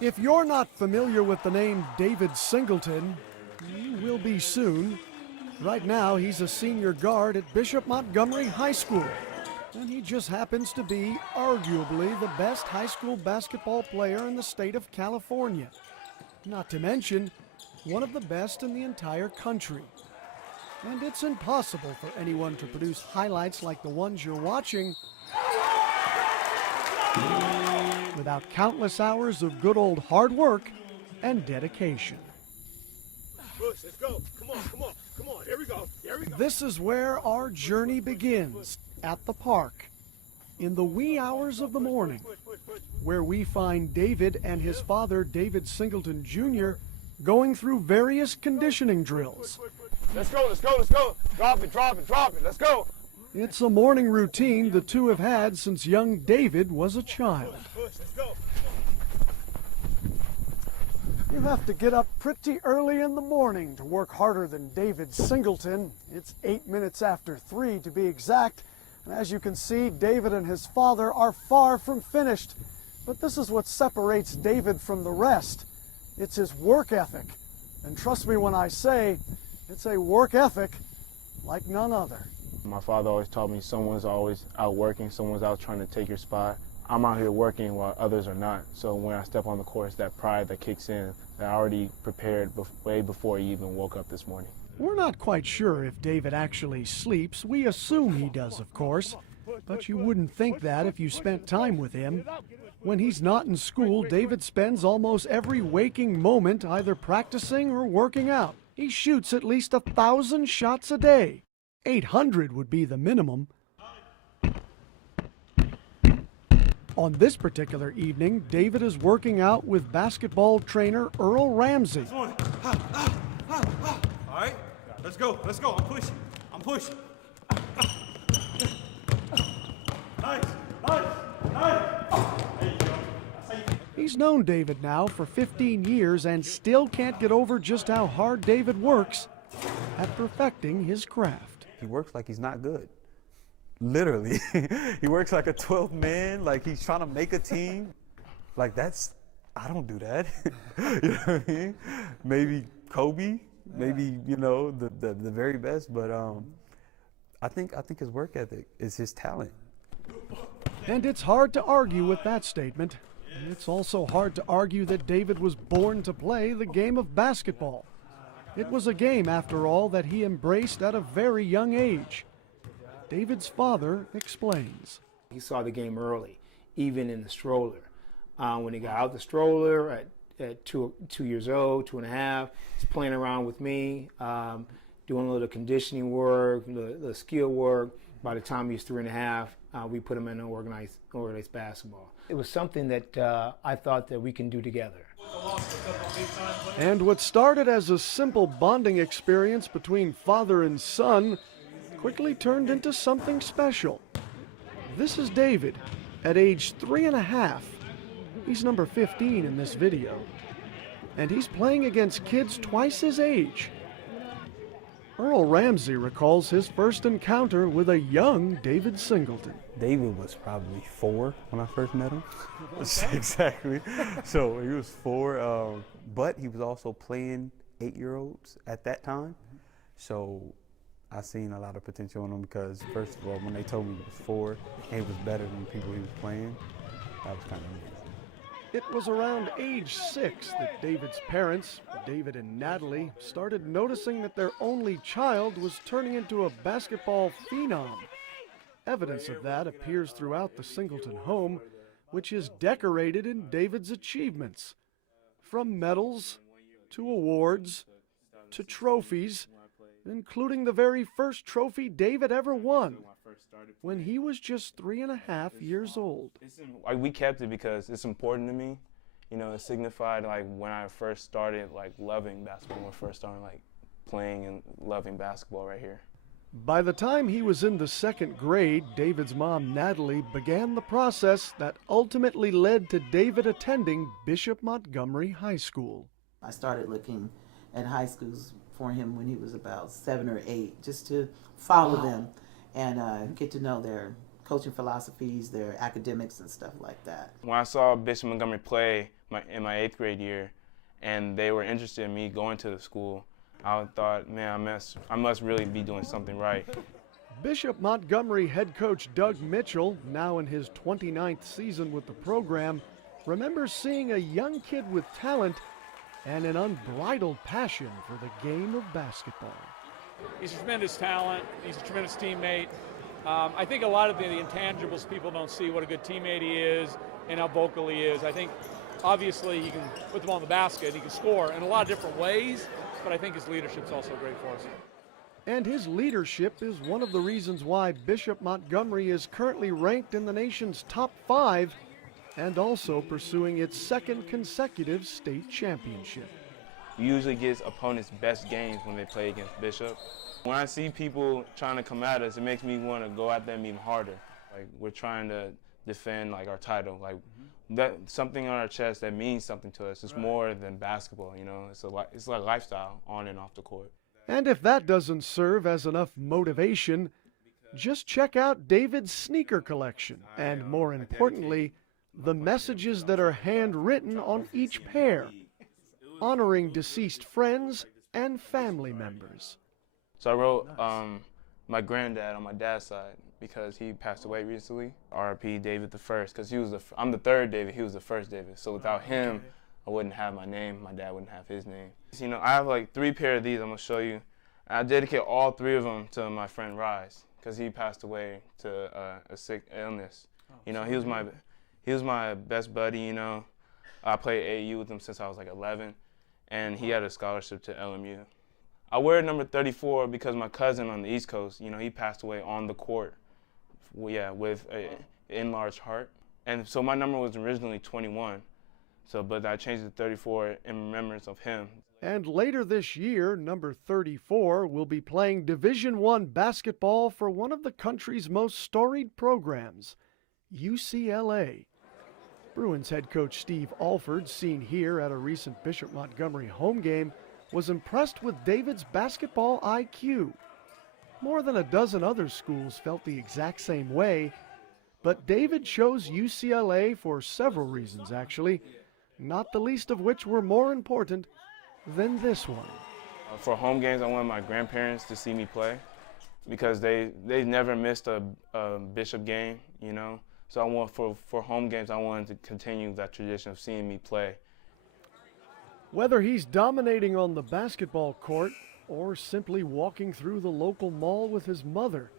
If you're not familiar with the name David Singleton, you will be soon. Right now, he's a senior guard at Bishop Montgomery High School, and he just happens to be arguably the best high school basketball player in the state of California. Not to mention, one of the best in the entire country. And it's impossible for anyone to produce highlights like the ones you're watching without countless hours of good old hard work and dedication. Bush, let's go. Come on, come on, come on. There we go. There we go. This is where our journey begins, at the park, in the wee hours of the morning, where we find David and his father, David Singleton Jr., going through various conditioning drills. Let's go, let's go, let's go. Drop it, drop it, drop it. Let's go. It's a morning routine the two have had since young David was a child. Let's go. You have to get up pretty early in the morning to work harder than David Singleton. It's 8 minutes after 3 to be exact. And as you can see, David and his father are far from finished. But this is what separates David from the rest. It's his work ethic. And trust me when I say, it's a work ethic like none other. My father always taught me someone's always out working, someone's out trying to take your spot. I'm out here working while others are not. So when I step on the court, it's that pride that kicks in that I already prepared way before he even woke up this morning. We're not quite sure if David actually sleeps. We assume he does, of course. But you wouldn't think that if you spent time with him. When he's not in school, David spends almost every waking moment either practicing or working out. He shoots at least 1,000 shots a day. 800 would be the minimum. On this particular evening, David is working out with basketball trainer Earl Ramsey. All right, let's go, let's go. I'm pushing, I'm pushing. Nice, nice, nice. There you go. He's known David now for 15 years and still can't get over just how hard David works at perfecting his craft. He works like he's not good. Literally. He works like a 12th man, like he's trying to make a team. Like I don't do that. You know what I mean? Maybe Kobe, maybe, you know, the very best, but I think his work ethic is his talent. And it's hard to argue with that statement. And it's also hard to argue that David was born to play the game of basketball. It was a game, after all, that he embraced at a very young age. David's father explains. He saw the game early, even in the stroller. When he got out the stroller at 2 years old, 2.5, he's playing around with me, doing a little conditioning work, the skill work. By the time he was 3.5, we put him in organized basketball. It was something that I thought that we can do together. And what started as a simple bonding experience between father and son quickly turned into something special. This is David at age 3.5. He's number 15 in this video. And he's playing against kids twice his age. Earl Ramsey recalls his first encounter with a young David Singleton. David was probably 4 when I first met him. Exactly. So he was 4, but he was also playing 8-year-olds at that time. So I seen a lot of potential in him because, first of all, when they told me he was 4 and he was better than the people he was playing, that was kind of amazing. It was around age 6 that David's parents, David and Natalie, started noticing that their only child was turning into a basketball phenom. Evidence of that appears throughout the Singleton home, which is decorated in David's achievements. From medals, to awards, to trophies, including the very first trophy David ever won, when he was just 3.5 years old. We kept it because it's important to me. You know, it signified like when I first started like loving basketball, when I first started like playing and loving basketball right here. By the time he was in the 2nd grade, David's mom, Natalie, began the process that ultimately led to David attending Bishop Montgomery High School. I started looking at high schools for him when he was about 7 or 8, just to follow them and get to know their coaching philosophies, their academics, and stuff like that. When I saw Bishop Montgomery play in my 8th grade year, and they were interested in me going to the school, I thought, man, I must really be doing something right. Bishop Montgomery head coach Doug Mitchell, now in his 29th season with the program, remembers seeing a young kid with talent and an unbridled passion for the game of basketball. He's a tremendous talent. He's a tremendous teammate. I think a lot of the intangibles people don't see what a good teammate he is and how vocal he is. I think obviously he can put the ball in the basket, he can score in a lot of different ways, but I think his leadership's also great for us. And his leadership is one of the reasons why Bishop Montgomery is currently ranked in the nation's top 5 and also pursuing its 2nd consecutive state championship. We usually get opponents' best games when they play against Bishop. When I see people trying to come at us, it makes me want to go at them even harder. Like, we're trying to defend like our title, like that something on our chest that means something to us. It's more than basketball, you know. It's like a lifestyle on and off the court. And if that doesn't serve as enough motivation, just check out David's sneaker collection, and more importantly, the messages that are handwritten on each pair, honoring deceased friends and family members. So I wrote my granddad on my dad's side because he passed away recently. R.I.P. David the First, because I'm the 3rd David, he was the 1st David. So without him, I wouldn't have my name, my dad wouldn't have his name. You know, I have like 3 pair of these I'm gonna show you. I dedicate all 3 of them to my friend Rise, because he passed away to a sick illness. You know, he was my best buddy, you know. I played AAU with him since I was like 11, and he had a scholarship to LMU. I wear number 34 because my cousin on the East Coast, you know, he passed away on the court, with an enlarged heart. And so my number was originally 21, but I changed it to 34 in remembrance of him. And later this year, number 34 will be playing Division I basketball for one of the country's most storied programs, UCLA. Bruins head coach Steve Alford, seen here at a recent Bishop Montgomery home game, was impressed with David's basketball IQ. More than a dozen other schools felt the exact same way, but David chose UCLA for several reasons, actually, not the least of which were more important than this one. For home games, I wanted my grandparents to see me play because they never missed a Bishop game, you know. So I want for home games, I wanted to continue that tradition of seeing me play. Whether he's dominating on the basketball court or simply walking through the local mall with his mother,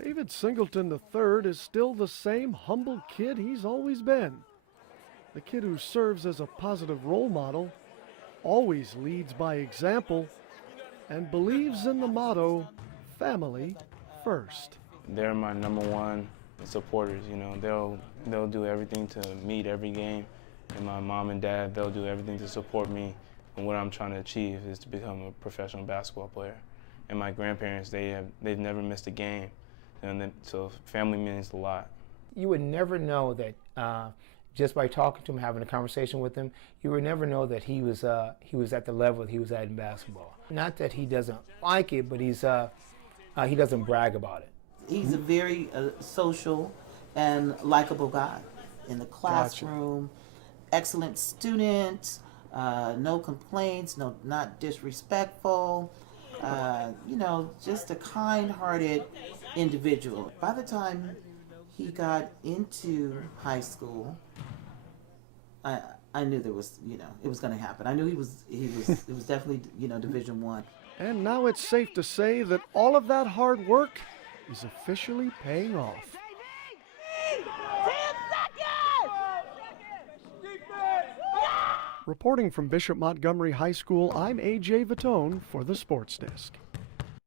David Singleton III is still the same humble kid he's always been. The kid who serves as a positive role model, always leads by example, and believes in the motto, family first. They're my number 1 supporters, you know. They'll do everything to meet every game. And my mom and dad, they'll do everything to support me. And what I'm trying to achieve is to become a professional basketball player. And my grandparents, they've never missed a game. And so family means a lot. You would never know that just by talking to him, having a conversation with him, you would never know that he was at the level that he was at in basketball. Not that he doesn't like it, but he doesn't brag about it. He's a very social and likable guy in the classroom. Gotcha. Excellent student, no complaints, not disrespectful, you know, just a kind-hearted individual. By the time he got into high school, I knew there was, you know, it was going to happen. I knew it was definitely, you know, Division I. And now it's safe to say that all of that hard work is officially paying off. Reporting from Bishop Montgomery High School, I'm A.J. Vitone for the Sports Desk.